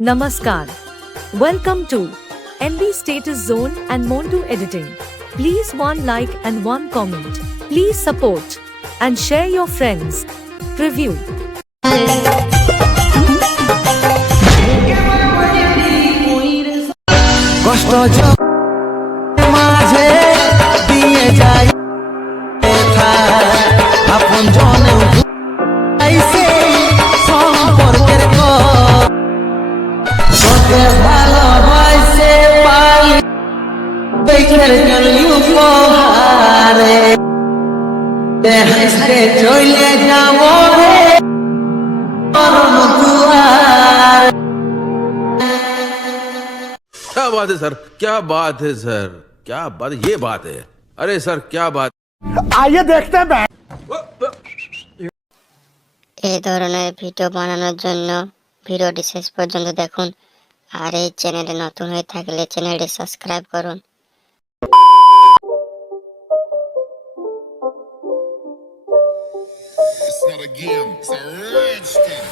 Namaskar. Welcome to MB Status Zone and Montu Editing. Please one like and one comment. Please support and share your friends. Preview. কষ্ট মাঝে দিয়ে যাই আপন জনে কাইসে সম্পর্কের তোকে ভালোবাসে পাই দেখের গলি উপহারে হাসতে চলে যাবো রে পরম দুয়ার। क्या बात है सर, क्या बात है सर, क्या बात, ये बात है। अरे सर क्या बात। आइए देखते हैं। এই ধরনের ভিডিও বানানোর জন্য ভিডিওটি শেষ পর্যন্ত দেখুন আর এই চ্যানেলে নতুন হয়ে থাকলে চ্যানেলটি সাবস্ক্রাইব করুন। It's not a game, it's a rich thing.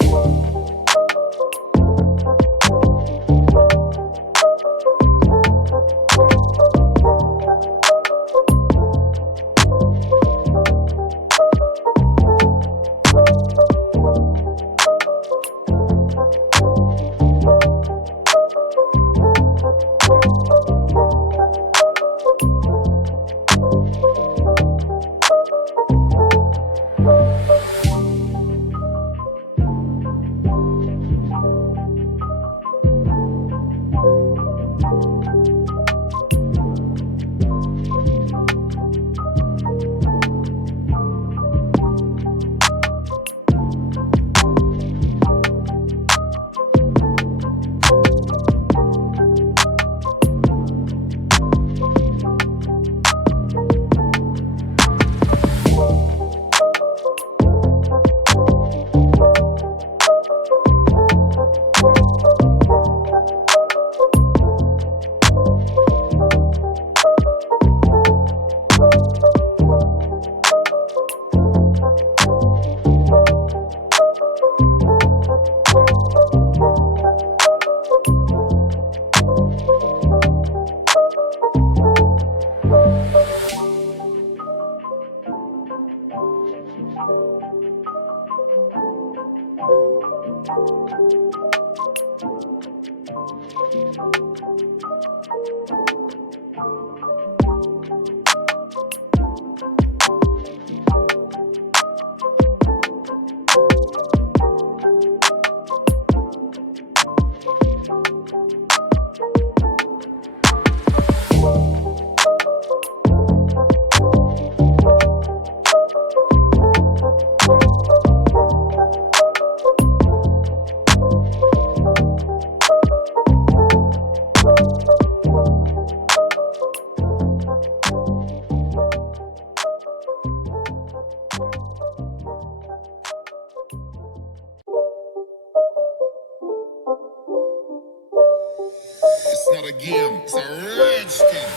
It's not a game, it's a rich thing.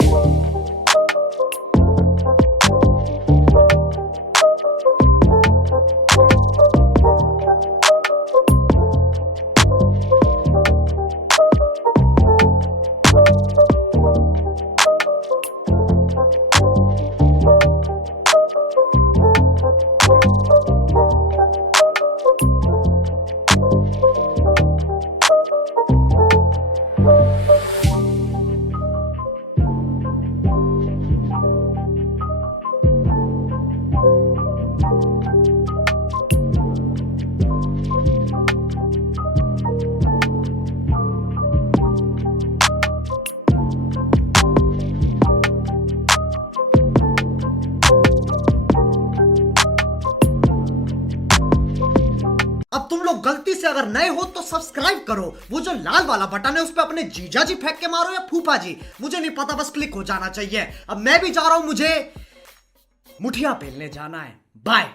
अब तुम लोग गलती से अगर नए हो तो सब्सक्राइब करो, वो जो लाल वाला बटन है उस पे अपने जीजा जी फेंक के मारो या फूफा जी, मुझे नहीं पता, बस क्लिक हो जाना चाहिए। अब मैं भी जा रहा हूं, मुझे मुठिया पेलने जाना है। बाय।